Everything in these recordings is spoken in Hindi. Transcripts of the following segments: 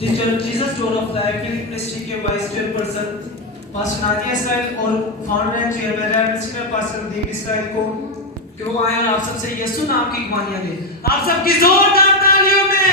The Jesus Door of Life Clinic Ministry के vice chairperson pastor Nadia Israel और founder and chairman administrator pastor Deep Israel को कि वो आए और आप सबसे यीशु नाम की गवाहियां दें। आप सबकी जोरदार तालियों में।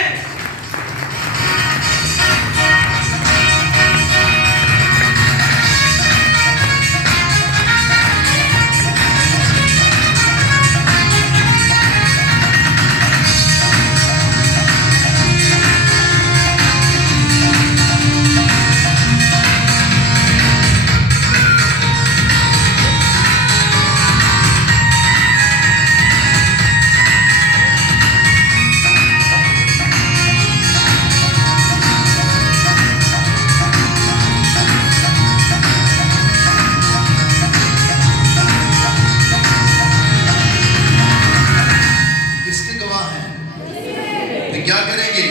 क्या करेंगे?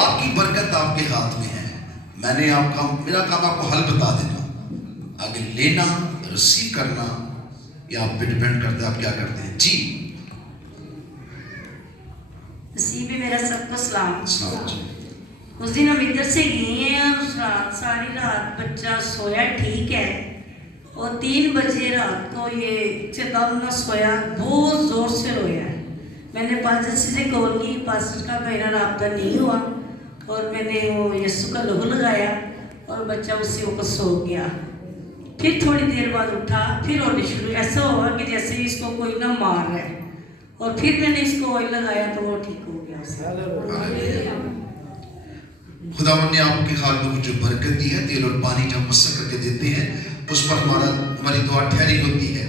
आपकी बरकत आपके हाथ में है। मेरा काम आपको हल बता देना, आगे लेना, रिसीव करना, या आप पे डिपेंड करता है आप क्या करते हैं। जी नसीब भी मेरा सबको सलाम। सलाम जी। उस दिन हम इधर से गए हैं और उस रात सारी रात बच्चा सोया ठीक है, और 3 बजे रात को ये एकदम न सोया, बहुत ज़ोर से रोया। मैंने पास्टर से कॉल की, पास्टर का मेरा राब्ता नहीं हुआ, और मैंने वो यीशु का लहू लगाया और बच्चा उसी वक्त सो गया। फिर थोड़ी देर बाद उठा, फिर रोने शुरू, ऐसा हुआ कि जैसे इसको कोई ना मार रहा है, और फिर मैंने इसको ऑयल लगाया तो वो ठीक हो गया। खुदावंद ने आपके हाथ में जो बरकत दी है, तेल और पानी जब मस्सा करके देते हैं, उस पर हमारी दुआ ठहरी होती है,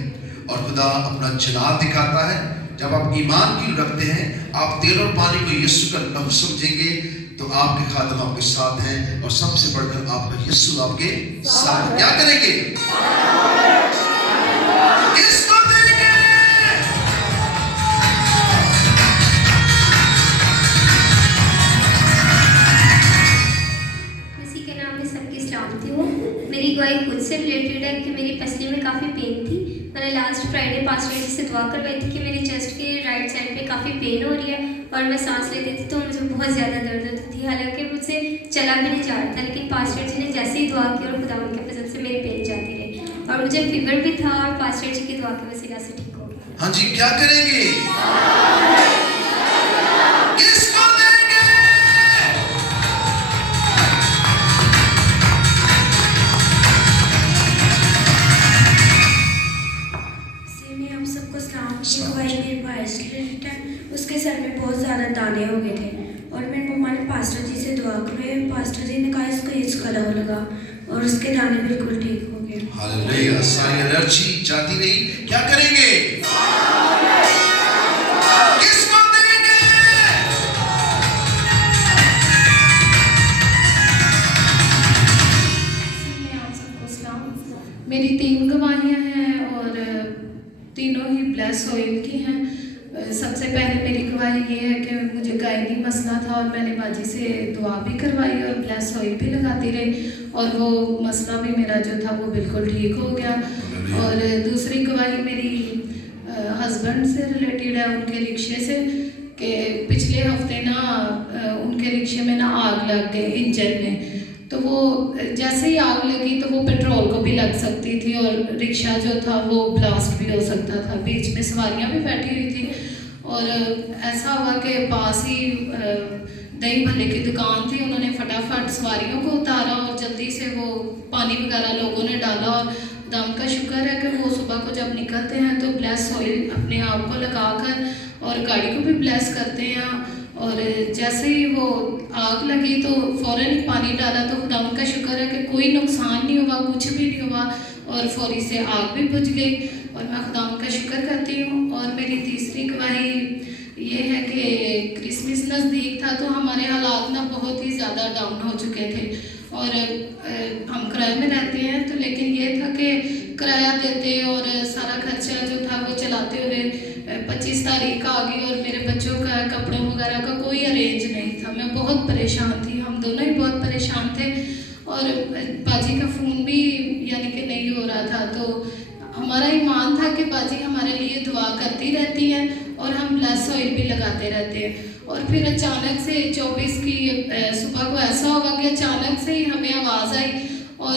और खुदा अपना जलाल दिखाता है। जब आप ईमान की रखते हैं, आप तेल और पानी को यीशु का लहू समझेंगे, तो आपके खादम आपके साथ हैं, और सबसे बढ़कर आपका यीशु आपके साथ। क्या करेंगे? किसको देंगे? मसीह के नाम में सबकी सलामती हो। मेरी गवाही खुद से रिलेटेड है कि मेरी पसली में काफ़ी पेन थी। मैंने लास्ट फ्राइडे पास्टर जी से दुआ करवाई थी कि मेरे चेस्ट के राइट साइड पे काफ़ी पेन हो रही है, और मैं सांस लेती थी तो मुझे बहुत ज़्यादा दर्द होती थी, हालांकि मुझसे चला भी नहीं जा रहा था। लेकिन पास्टर जी ने जैसे ही दुआ की और खुदा उनके फजल से मेरी पेन जाती रही, और मुझे फीवर भी था, और पास्टर जी की दुआ की वसीला से ठीक हो गया। हाँ जी, क्या करेंगे? किसको देंगे? हम सबको सलाम। मेरे भाई है, उसके सर में बहुत ज़्यादा दाने हो गए थे, और मेरी मम्मा ने पास्टर जी से दुआ करवाई। पास्टर जी ने कहा इसको इसका लहू लगा, और उसके दाने बिल्कुल ठीक हो गए। हालेलुया। सारी एनर्जी जाती रही। क्या करेंगे? किसको देंगे? आप सबको सलाम। मेरी 3 गवाहियाँ हैं, और तीनों ही ब्लेस ऑयल की हैं। सबसे पहले मेरी गवाही ये है कि मुझे गायनी मसला था, और मैंने बाजी से दुआ भी करवाई और ब्लेस ऑयल भी लगाती रही, और वो मसला भी मेरा जो था वो बिल्कुल ठीक हो गया। और दूसरी गवाही मेरी हस्बैंड से रिलेटेड है, उनके रिक्शे से, कि पिछले हफ्ते ना उनके रिक्शे में ना आग लग गई इंजन में। तो वो जैसे ही आग लगी तो वो पेट्रोल को भी लग सकती थी, और रिक्शा जो था वो ब्लास्ट भी हो सकता था। बीच में सवारियां भी बैठी हुई थी, और ऐसा हुआ कि पास ही दही भल्ले की दुकान थी। उन्होंने फटाफट सवारियों को उतारा, और जल्दी से वो पानी वगैरह लोगों ने डाला, और दम का शुक्र है कि वो सुबह को जब निकलते हैं तो ब्लेस ऑयल अपने आप को लगाकर और गाड़ी को भी ब्लेस करते हैं। और जैसे ही वो आग लगी तो फ़ौरन ही पानी डाला, तो खुदा का शुक्र है कि कोई नुकसान नहीं हुआ, कुछ भी नहीं हुआ, और फौरी से आग भी बुझ गई, और मैं खुदा का शुक्र करती हूँ। और मेरी तीसरी गवाही ये है कि क्रिसमस नज़दीक था, तो हमारे हालात ना बहुत ही ज़्यादा डाउन हो चुके थे, और हम किराए में रहते हैं, तो लेकिन ये था कि किराया देते और सारा खर्चा जो था वो चलाते हुए 25 तारीख आ गई, और मेरे बच्चों का कपड़ों वगैरह का कोई अरेंज नहीं था। मैं बहुत परेशान थी, हम दोनों ही बहुत परेशान थे, और बाजी का फ़ोन भी यानी कि नहीं हो रहा था। तो हमारा ईमान था कि बाजी हमारे लिए दुआ करती रहती हैं, और हम ब्लेस ऑयल भी लगाते रहते हैं। और फिर अचानक से 24 की सुबह को ऐसा होगा कि अचानक से ही हमें आवाज़ आई और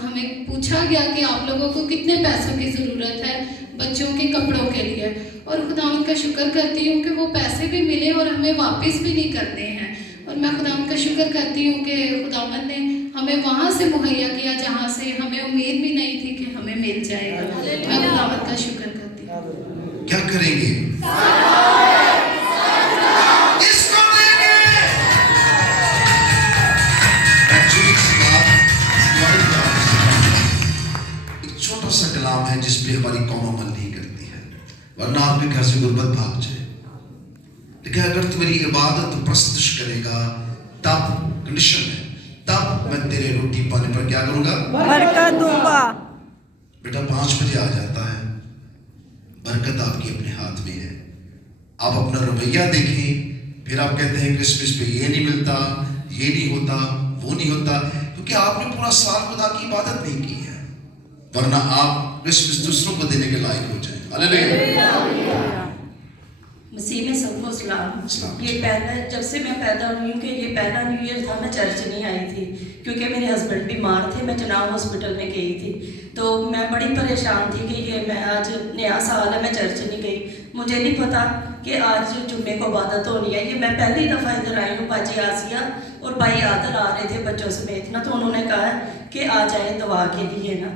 हमें पूछा गया कि आप लोगों को कितने पैसों की ज़रूरत है बच्चों के कपड़ों के लिए। और खुदावंद का शुक्र करती हूँ कि वो पैसे भी मिले और हमें वापस भी नहीं करने हैं। और मैं खुदावंद का शुक्र करती हूँ कि खुदावंद ने हमें वहाँ से मुहैया किया जहाँ से हमें उम्मीद भी नहीं थी कि हमें मिल जाएगा। मैं खुदावंद का शुक्र करती हूँ। क्या करेंगे? इसको देंगे। Actually, एक छोटा सा कलाम है जिस पे हमारी कौम अमल नहीं करती है, वरना आपके घर से गुर्बत भाग जाए। लेकिन अगर तू मेरी इबादत प्रस्तुत करेगा, तब कंडीशन है, तब मैं तेरे रोटी पानी पर क्या करूंगा? बरकत दूंगा। बेटा 5 बजे आ जाता है, बरकत आपकी अपने हाथ में है। आप अपना रवैया देखें, फिर आप कहते हैं क्रिसमस पे ये नहीं मिलता, ये नहीं होता, वो नहीं होता, क्योंकि आपने पूरा साल खुदा की इबादत नहीं की है, वरना आप क्रिसमस दूसरों को देने के लायक हो जाए। हालेलुया। मसीह में सबको सलाम। ये पहला, जब से मैं पैदा हुई हूँ कि ये पहला न्यू ईयर था, मैं चर्च नहीं आई थी क्योंकि मेरे हस्बैंड बीमार थे। मैं चनाव हॉस्पिटल में गई थी, तो मैं बड़ी परेशान थी कि ये मैं आज नया साल है, मैं चर्च नहीं गई। मुझे नहीं पता कि आज जुम्मे को इबादत होनी है। ये मैं पहली दफ़ा इधर आई हूँ। बाजी आसिया और भाई आदल आ रहे थे बच्चों समेत ना, तो उन्होंने कहा कि आ जाए दुआ के लिए ना।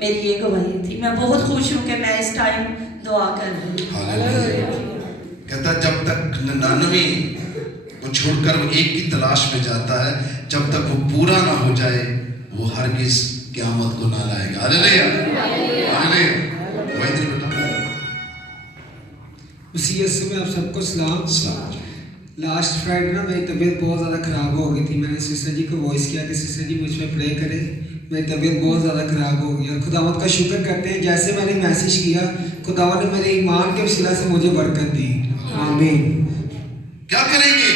मेरी ये गवाही थी। मैं बहुत खुश हूँ कि मैं इस टाइम दुआ कर रही हूँ। कहता जब तक 99 को छोड़कर वो एक की तलाश में जाता है, जब तक वो पूरा ना हो जाए वो हरगिज़ क़यामत को ना लाएगा। Hallelujah, hallelujah. वही दिन बेटा उसी यीशु में आप सबको सलाम। सलाम। लास्ट फ्राइडे ना मेरी तबीयत बहुत ज़्यादा ख़राब हो गई थी। मैंने सिस्टर जी को वॉइस किया कि सिस्टर जी मुझ पर प्रे करें, मेरी तबीयत बहुत ज़्यादा ख़राब हो गई। और खुदावंद का शुक्र करते हैं, जैसे मैंने मैसेज किया खुदावंद ने मेरे ईमान के वसीला से मुझे बरकत दी। आमीन। क्या करेंगे?